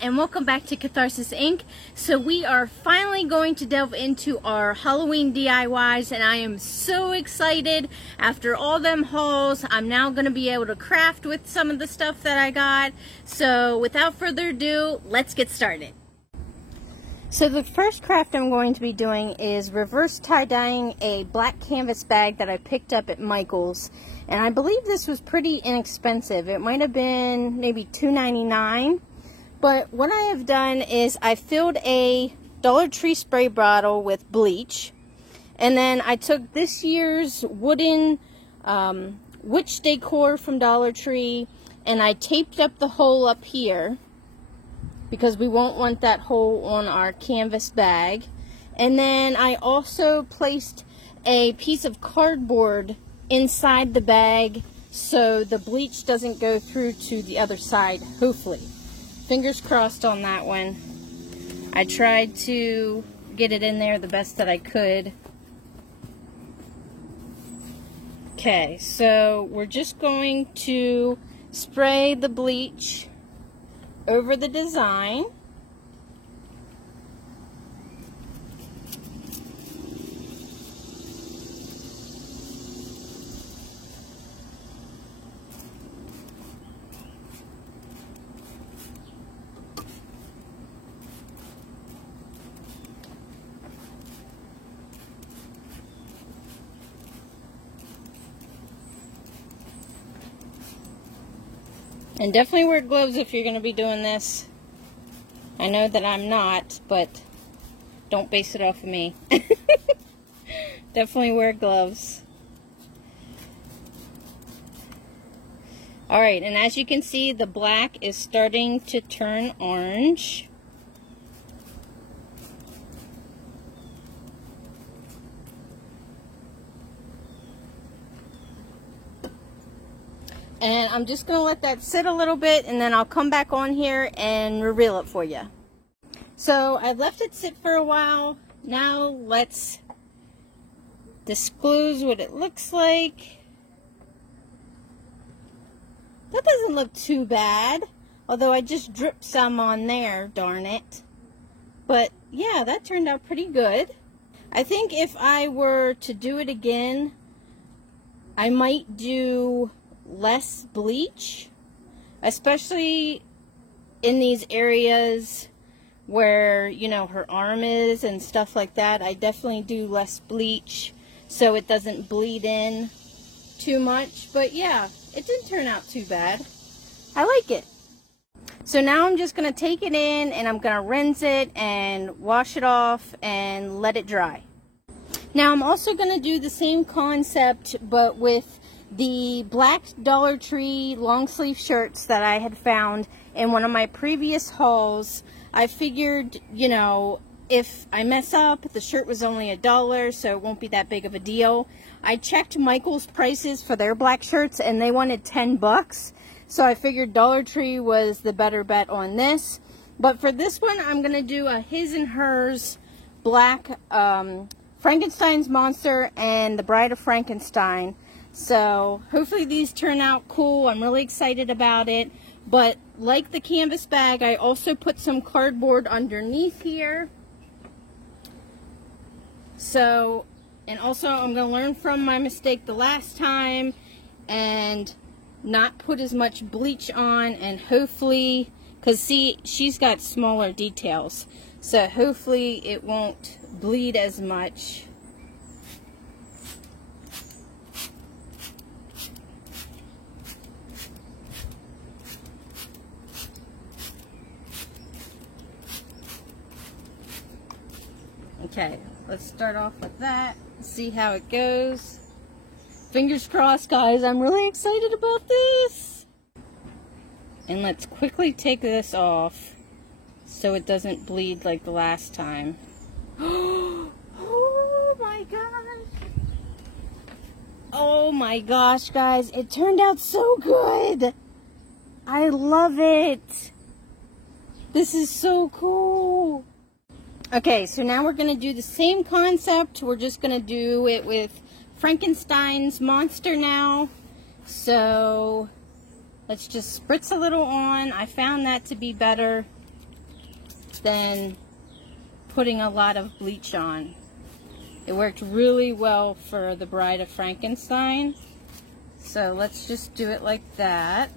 and welcome back to Catharsis Inc. So we are finally going to delve into our Halloween DIYs, and I am so excited. After all them hauls, I'm now going to be able to craft with some of the stuff that I got. So without further ado, let's get started. So the first craft I'm going to be doing is reverse tie-dyeing a black canvas bag that I picked up at Michael's. And I believe this was pretty inexpensive. It might have been maybe $2.99. But what I have done is I filled a Dollar Tree spray bottle with bleach. And then I took this year's wooden witch decor from Dollar Tree. And I taped up the hole up here, because we won't want that hole on our canvas bag. And then I also placed a piece of cardboard inside the bag so the bleach doesn't go through to the other side, hopefully. Fingers crossed on that one. I tried to get it in there the best that I could. Okay, so we're just going to spray the bleach over the design. And definitely wear gloves if you're going to be doing this. I know that I'm not, but don't base it off of me. Definitely wear gloves. Alright, and as you can see, the black is starting to turn orange. And I'm just going to let that sit a little bit, and then I'll come back on here and reveal it for you. So I left it sit for a while. Now let's disclose what it looks like. That doesn't look too bad, although I just dripped some on there, darn it. But yeah, that turned out pretty good. I think if I were to do it again, I might do less bleach, especially in these areas where, you know, her arm is and stuff like that. I definitely do less bleach so it doesn't bleed in too much. But yeah, it didn't turn out too bad. I like it. So now I'm just going to take it in and I'm going to rinse it and wash it off and let it dry. Now I'm also going to do the same concept, but with the black Dollar Tree long sleeve shirts that I had found in one of my previous hauls. I figured, you know, if I mess up, the shirt was only $1, so it won't be that big of a deal. I checked Michael's prices for their black shirts and they wanted $10, so I figured Dollar Tree was the better bet on this. But for this one, I'm going to do a his and hers black Frankenstein's Monster and the Bride of Frankenstein. So hopefully these turn out cool. I'm really excited about it. But like the canvas bag, I also put some cardboard underneath here. So, and also I'm going to learn from my mistake the last time and not put as much bleach on, and hopefully, because see, she's got smaller details, so hopefully it won't bleed as much. Okay, let's start off with that, see how it goes. Fingers crossed, guys. I'm really excited about this. And let's quickly take this off so it doesn't bleed like the last time. Oh my gosh. Oh my gosh, guys. It turned out so good. I love it. This is so cool. Okay, so now we're going to do the same concept. We're just going to do it with Frankenstein's Monster now. So let's just spritz a little on. I found that to be better than putting a lot of bleach on. It worked really well for the Bride of Frankenstein. So let's just do it like that.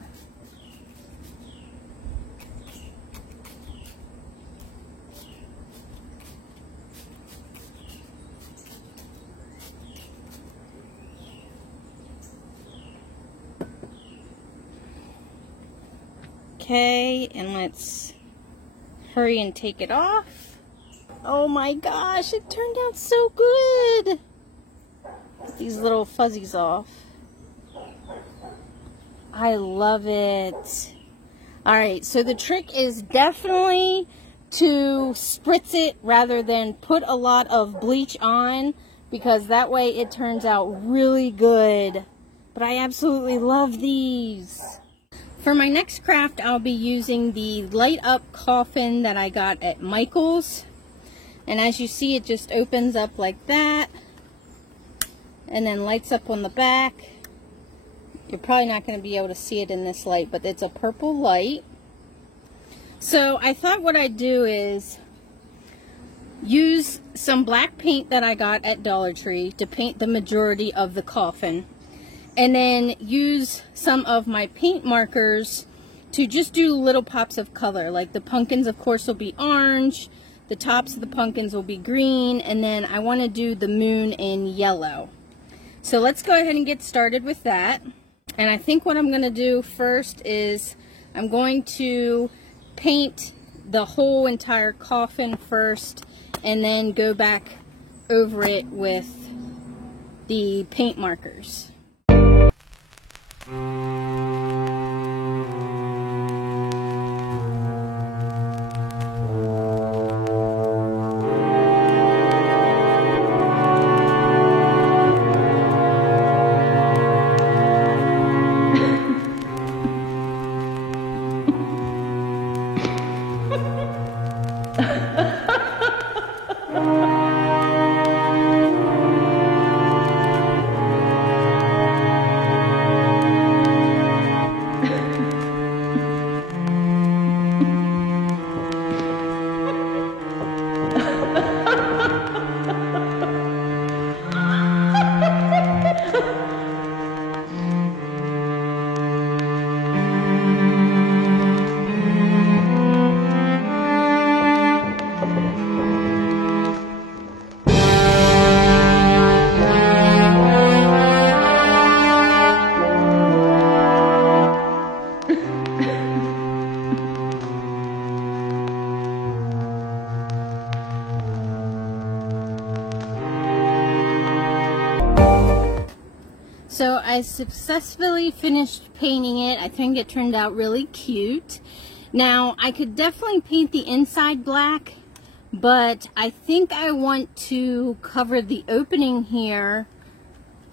Okay, and let's hurry and take it off. Oh my gosh, it turned out so good. Get these little fuzzies off. I love it. Alright, so the trick is definitely to spritz it rather than put a lot of bleach on, because that way it turns out really good. But I absolutely love these. For my next craft, I'll be using the light up coffin that I got at Michael's. And as you see, it just opens up like that and then lights up on the back. You're probably not going to be able to see it in this light, but it's a purple light. So I thought what I'd do is use some black paint that I got at Dollar Tree to paint the majority of the coffin. And then use some of my paint markers to just do little pops of color. Like the pumpkins, of course, will be orange. The tops of the pumpkins will be green. And then I want to do the moon in yellow. So let's go ahead and get started with that. And I think what I'm going to do first is I'm going to paint the whole entire coffin first. And then go back over it with the paint markers. So I successfully finished painting it. I think it turned out really cute. Now I could definitely paint the inside black, but I think I want to cover the opening here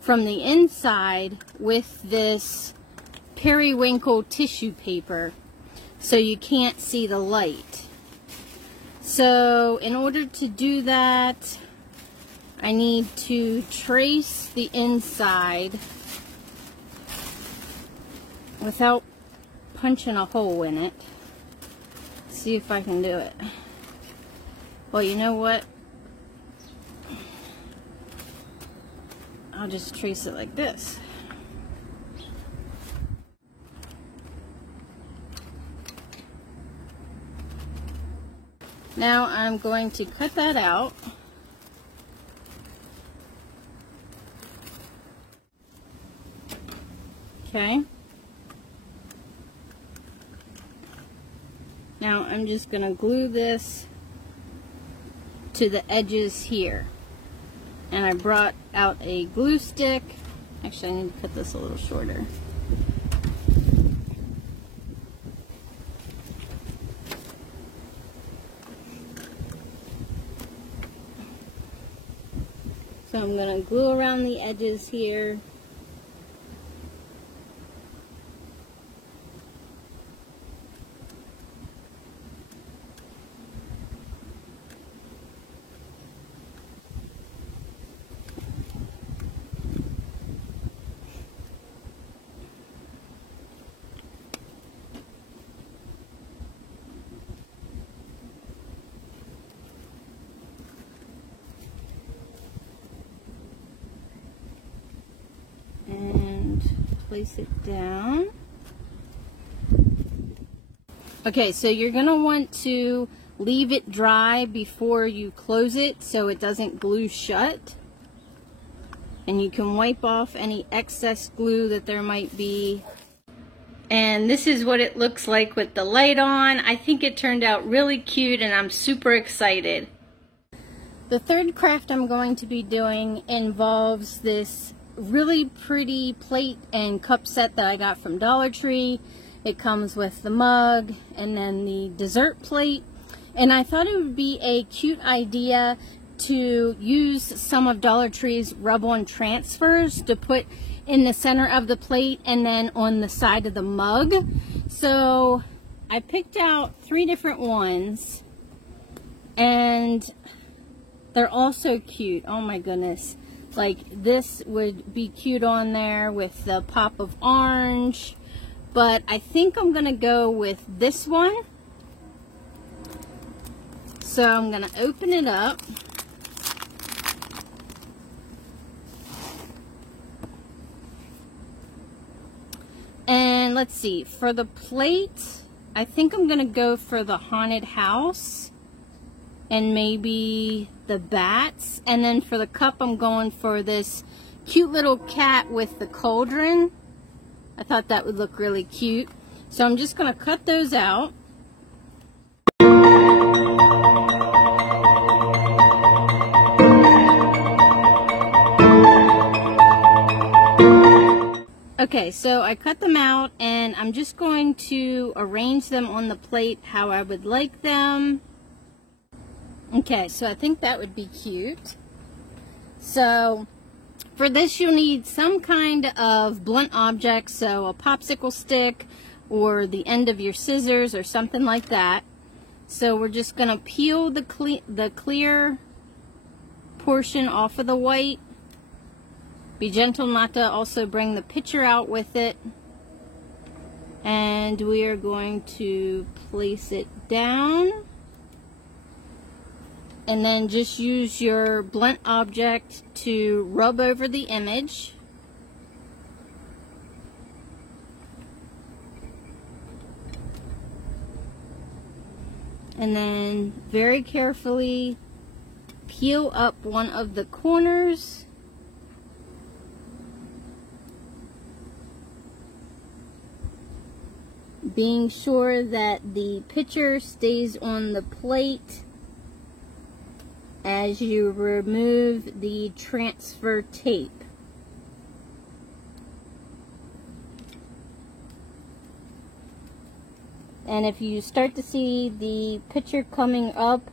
from the inside with this periwinkle tissue paper so you can't see the light. So in order to do that, I need to trace the inside without punching a hole in it. See if I can do it. Well, you know what? I'll just trace it like this. Now I'm going to cut that out. Okay. Now I'm just going to glue this to the edges here. And I brought out a glue stick. Actually, I need to cut this a little shorter. So I'm going to glue around the edges here. place it down. Okay, so you're going to want to leave it dry before you close it so it doesn't glue shut. And you can wipe off any excess glue that there might be. And this is what it looks like with the light on. I think it turned out really cute and I'm super excited. The third craft I'm going to be doing involves this really pretty plate and cup set that I got from Dollar Tree. It comes with the mug and then the dessert plate. And I thought it would be a cute idea to use some of Dollar Tree's rub-on transfers to put in the center of the plate and then on the side of the mug. So I picked out 3 different ones and they're all so cute. Oh my goodness. Like this would be cute on there with the pop of orange. But I think I'm going to go with this one. So I'm going to open it up. And let's see, for the plate, I think I'm going to go for the haunted house and maybe the bats. And then for the cup, I'm going for this cute little cat with the cauldron. I thought that would look really cute. So I'm just going to cut those out. Okay, so I cut them out and I'm just going to arrange them on the plate how I would like them. Okay, so I think that would be cute. So for this you'll need some kind of blunt object, so a popsicle stick or the end of your scissors or something like that. So we're just going to peel the clear portion off of the white. Be gentle not to also bring the picture out with it. And we are going to place it down. And then just use your blunt object to rub over the image. And then very carefully peel up one of the corners. Being sure that the picture stays on the plate as you remove the transfer tape. And if you start to see the picture coming up,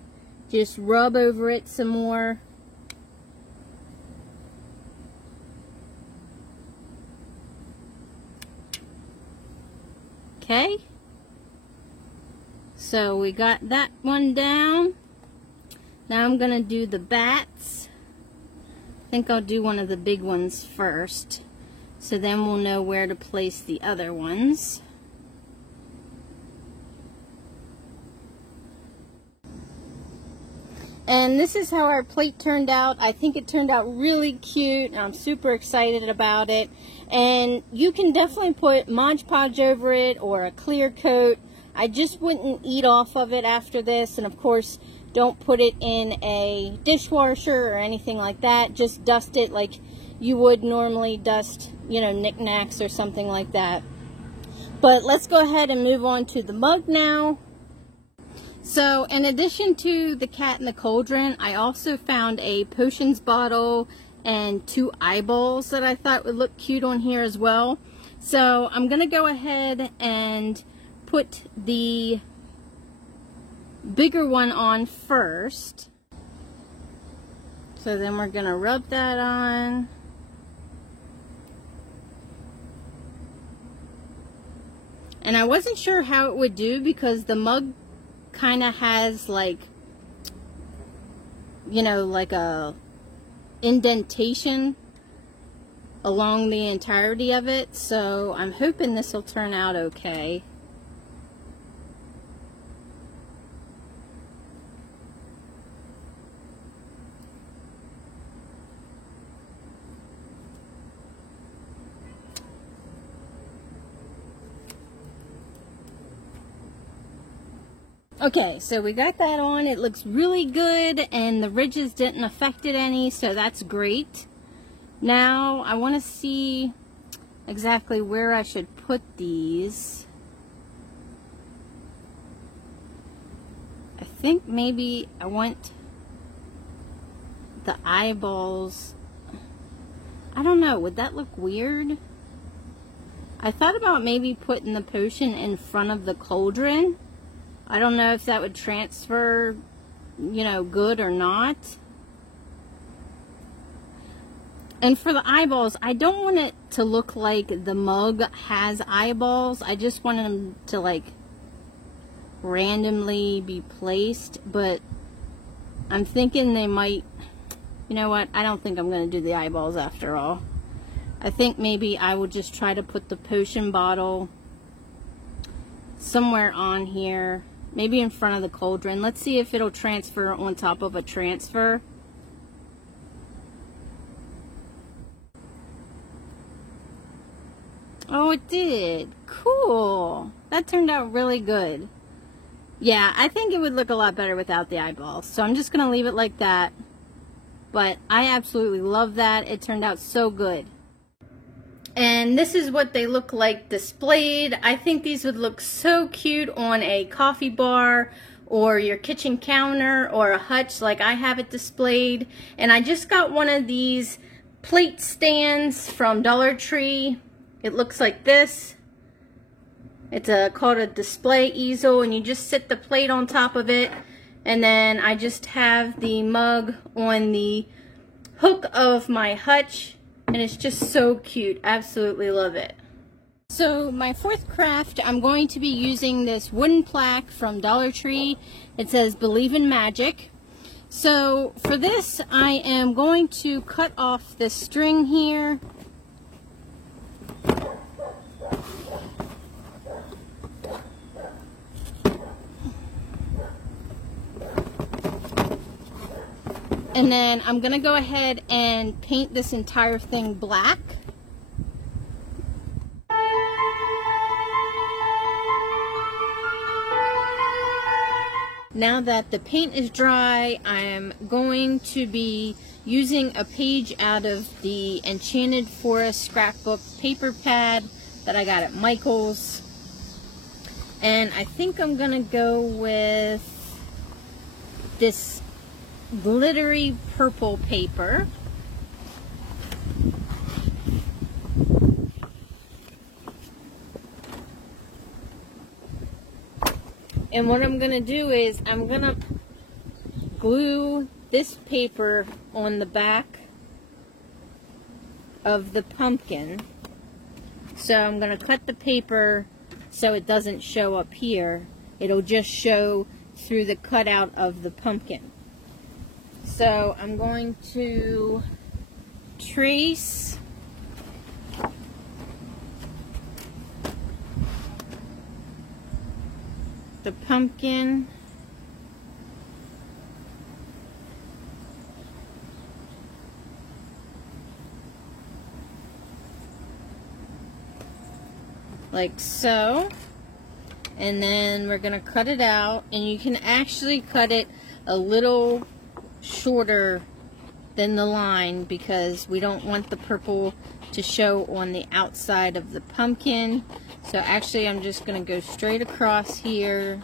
just rub over it some more. Okay, so we got that one down. Now I'm going to do the bats. I think I'll do one of the big ones first, so then we'll know where to place the other ones. And this is how our plate turned out. I think it turned out really cute, and I'm super excited about it. And you can definitely put Mod Podge over it or a clear coat. I just wouldn't eat off of it after this, and of course don't put it in a dishwasher or anything like that. Just dust it like you would normally dust, you know, knickknacks or something like that. But let's go ahead and move on to the mug now. So in addition to the cat and the cauldron, I also found a potions bottle and 2 eyeballs that I thought would look cute on here as well. So I'm going to go ahead and put the bigger one on first. So then we're going to rub that on. And I wasn't sure how it would do because the mug kind of has like, you know, like a indentation along the entirety of it, so I'm hoping this will turn out okay. Okay, so we got that on. It looks really good, and the ridges didn't affect it any, so that's great. Now, I want to see exactly where I should put these. I think maybe I want the eyeballs. I don't know, would that look weird? I thought about maybe putting the potion in front of the cauldron. I don't know if that would transfer, you know, good or not. And for the eyeballs, I don't want it to look like the mug has eyeballs. I just want them to, like, randomly be placed. But I'm thinking they might... You know what? I don't think I'm going to do the eyeballs after all. I think maybe I will just try to put the potion bottle somewhere on here. Maybe in front of the cauldron. Let's see if it'll transfer on top of a transfer. Oh, it did. Cool. That turned out really good. Yeah, I think it would look a lot better without the eyeballs. So I'm just going to leave it like that. But I absolutely love that. It turned out so good. And this is what they look like displayed. I think these would look so cute on a coffee bar or your kitchen counter or a hutch like I have it displayed. And I just got one of these plate stands from Dollar Tree. It looks like this. It's called a display easel, and you just sit the plate on top of it. And then I just have the mug on the hook of my hutch. And it's just so cute. Absolutely love it. So my fourth craft, I'm going to be using this wooden plaque from Dollar Tree. It says "Believe in Magic." So for this, I am going to cut off this string here. And then I'm going to go ahead and paint this entire thing black. Now that the paint is dry, I'm going to be using a page out of the Enchanted Forest scrapbook paper pad that I got at Michael's. And I think I'm going to go with this glittery purple paper. And what I'm going to do is I'm going to glue this paper on the back of the pumpkin. So I'm going to cut the paper so it doesn't show up here. It'll just show through the cutout of the pumpkin. So I'm going to trace the pumpkin like so, and then we're going to cut it out, and you can actually cut it a little shorter than the line because we don't want the purple to show on the outside of the pumpkin. So actually I'm just going to go straight across here.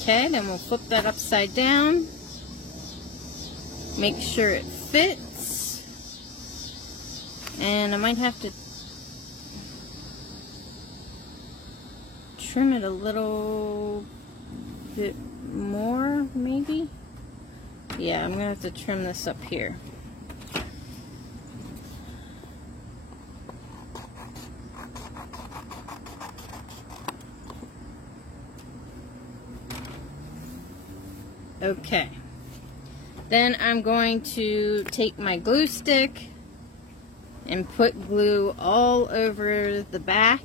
Okay, then we'll flip that upside down. Make sure it fits. And I might have to trim it a little bit more, maybe? Yeah, I'm going to have to trim this up here. Okay, then I'm going to take my glue stick and put glue all over the back.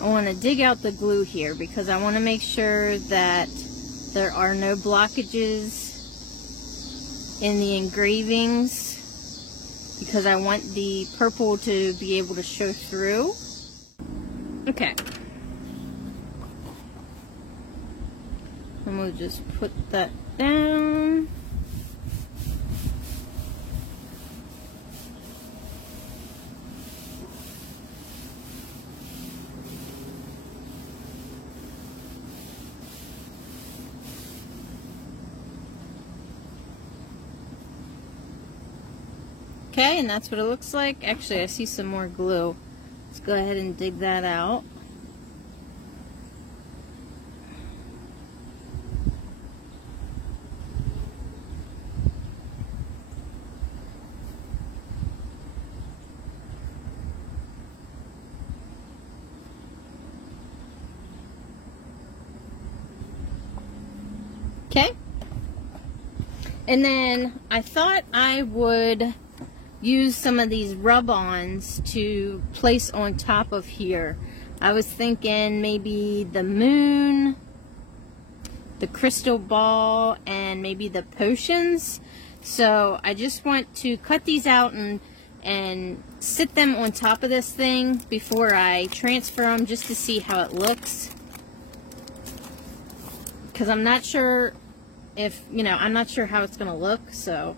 I want to dig out the glue here because I want to make sure that there are no blockages in the engravings, because I want the purple to be able to show through. Okay. And we'll just put that down. Okay, and that's what it looks like. Actually, I see some more glue. Let's go ahead and dig that out. Okay. And then I thought I would use some of these rub-ons to place on top of here. I was thinking maybe the moon, the crystal ball, and maybe the potions. So I just want to cut these out and sit them on top of this thing before I transfer them, just to see how it looks. Because I'm not sure if, I'm not sure how it's going to look, so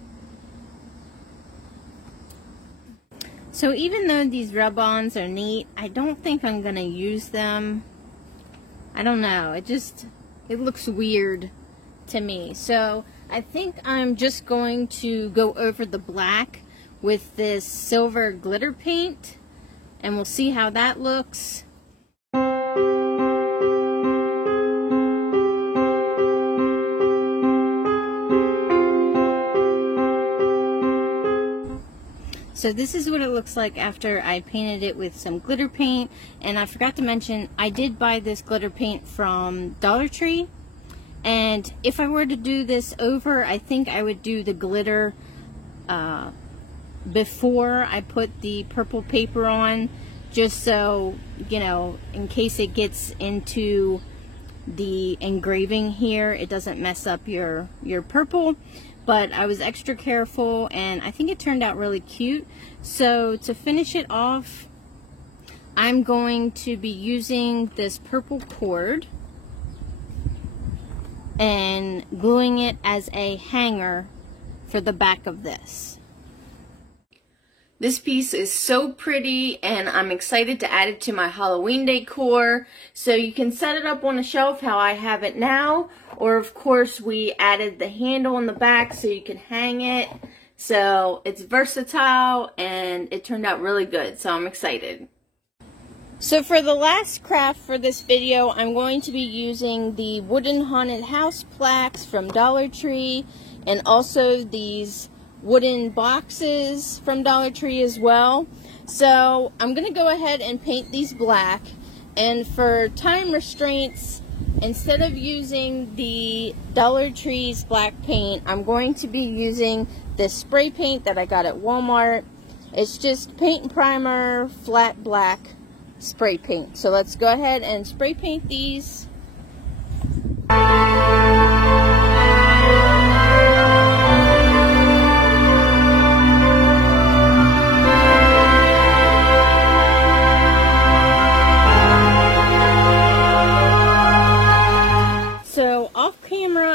even though these rub-ons are neat, I don't think I'm going to use them. I don't know. It looks weird to me. So I think I'm just going to go over the black with this silver glitter paint, and we'll see how that looks. So this is what it looks like after I painted it with some glitter paint. And I forgot to mention, I did buy this glitter paint from Dollar Tree. And if I were to do this over, I think I would do the glitter before I put the purple paper on, just so, in case it gets into the engraving here, it doesn't mess up your purple. But I was extra careful, and I think it turned out really cute. So to finish it off, I'm going to be using this purple cord and gluing it as a hanger for the back of this. This piece is so pretty, and I'm excited to add it to my Halloween decor. So you can set it up on a shelf how I have it now, or of course we added the handle on the back so you can hang it. So it's versatile, and it turned out really good, so I'm excited. So for the last craft for this video, I'm going to be using the wooden haunted house plaques from Dollar Tree, and also these wooden boxes from Dollar Tree as well. So I'm going to go ahead and paint these black, and for time restraints, instead of using the Dollar Tree's black paint, I'm going to be using this spray paint that I got at Walmart. It's just paint and primer, flat black spray paint. So let's go ahead and spray paint these.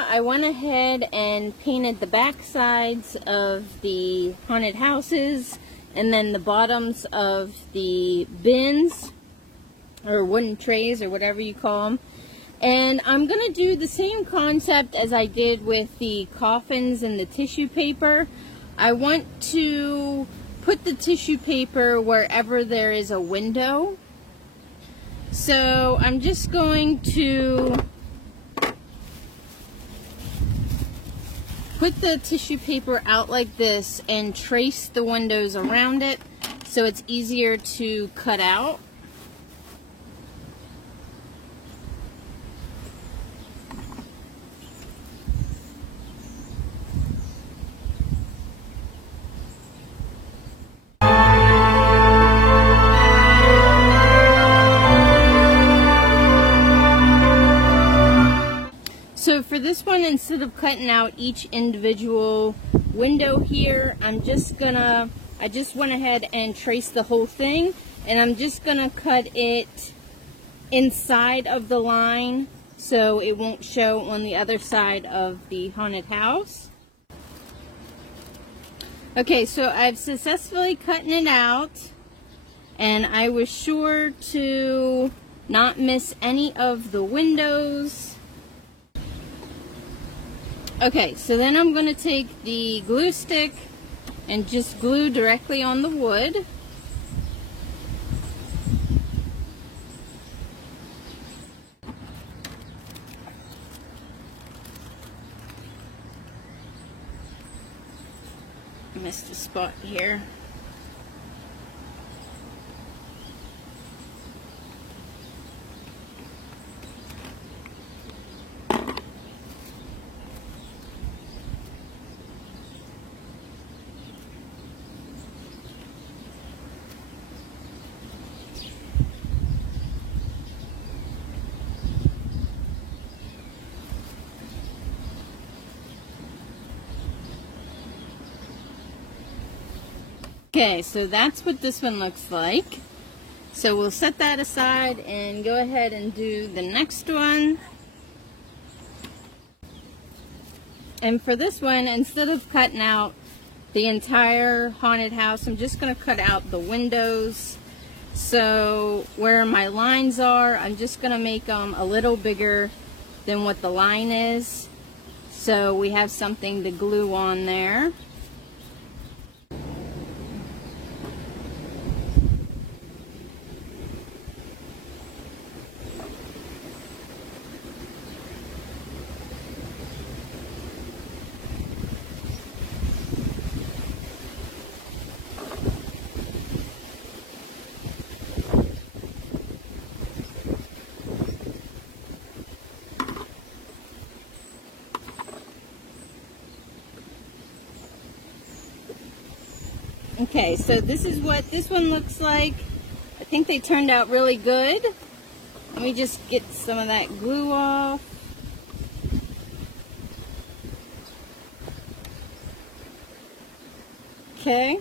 I went ahead and painted the back sides of the haunted houses, and then the bottoms of the bins, or wooden trays, or whatever you call them. And I'm going to do the same concept as I did with the coffins and the tissue paper. I want to put the tissue paper wherever there is a window. So I'm just going to put the tissue paper out like this and trace the windows around it so it's easier to cut out. So for this one, instead of cutting out each individual window here, I just went ahead and traced the whole thing, and I'm just gonna cut it inside of the line so it won't show on the other side of the haunted house. Okay, so I've successfully cutting it out, and I was sure to not miss any of the windows. Okay, so then I'm going to take the glue stick and just glue directly on the wood. Missed a spot here. Okay, so that's what this one looks like. So we'll set that aside and go ahead and do the next one. And for this one, instead of cutting out the entire haunted house, I'm just going to cut out the windows. So where my lines are, I'm just going to make them a little bigger than what the line is, so we have something to glue on there. Okay, so this is what this one looks like. I think they turned out really good. Let me just get some of that glue off. Okay,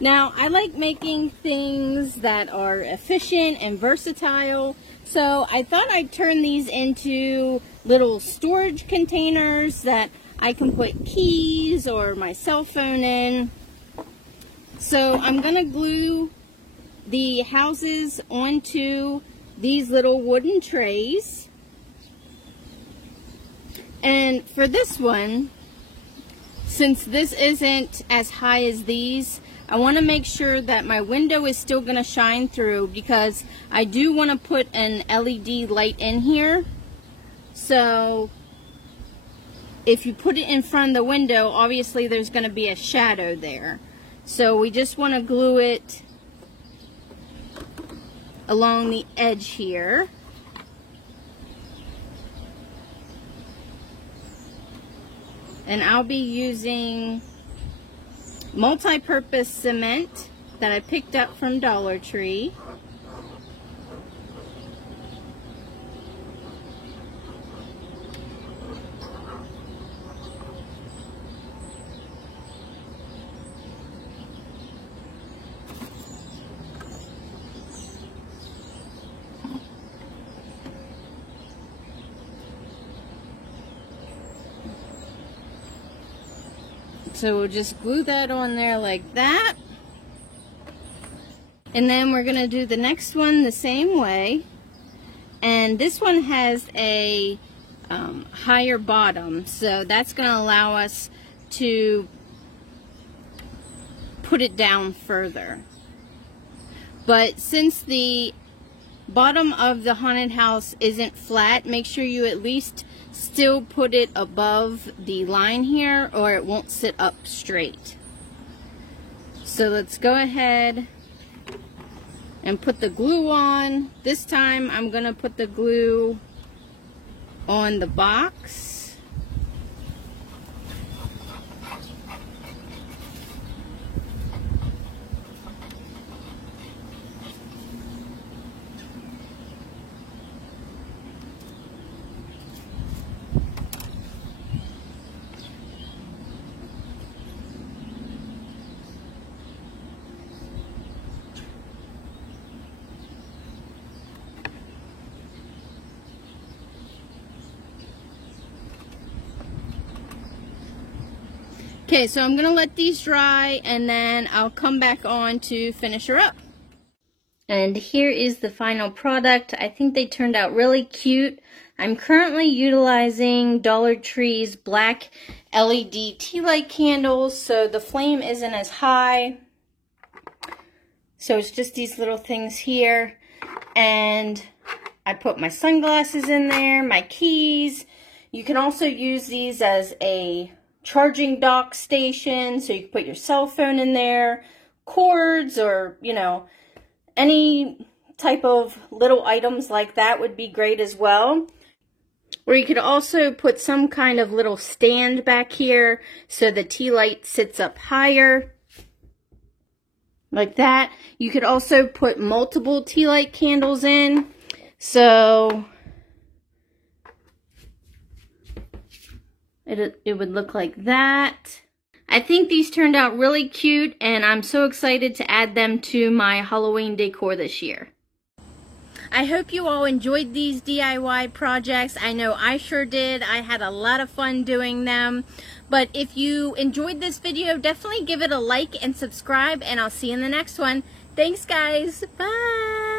now I like making things that are efficient and versatile, so I thought I'd turn these into little storage containers that I can put keys or my cell phone in. So I'm going to glue the houses onto these little wooden trays. And for this one, since this isn't as high as these, I want to make sure that my window is still going to shine through, because I do want to put an LED light in here. So if you put it in front of the window, obviously there's going to be a shadow there. So we just want to glue it along the edge here. And I'll be using multi-purpose cement that I picked up from Dollar Tree. So we'll just glue that on there like that. And then we're going to do the next one the same way. And this one has a higher bottom, so that's going to allow us to put it down further. But since the bottom of the haunted house isn't flat, make sure you at least still put it above the line here or it won't sit up straight. So let's go ahead and put the glue on. This time I'm gonna put the glue on the box. Okay, so I'm gonna let these dry and then I'll come back on to finish her up. And here is the final product. I think they turned out really cute. I'm currently utilizing Dollar Tree's black LED tea light candles, so the flame isn't as high. So it's just these little things here. And I put my sunglasses in there, my keys. You can also use these as a charging dock station, so you can put your cell phone in there, cords, or, you know, any type of little items like that would be great as well. Or you could also put some kind of little stand back here so the tea light sits up higher, like that. You could also put multiple tea light candles in, so it would look like that. I think these turned out really cute, and I'm so excited to add them to my Halloween decor this year. I hope you all enjoyed these DIY projects. I know I sure did. I had a lot of fun doing them. But if you enjoyed this video, definitely give it a like and subscribe, and I'll see you in the next one. Thanks, guys. Bye.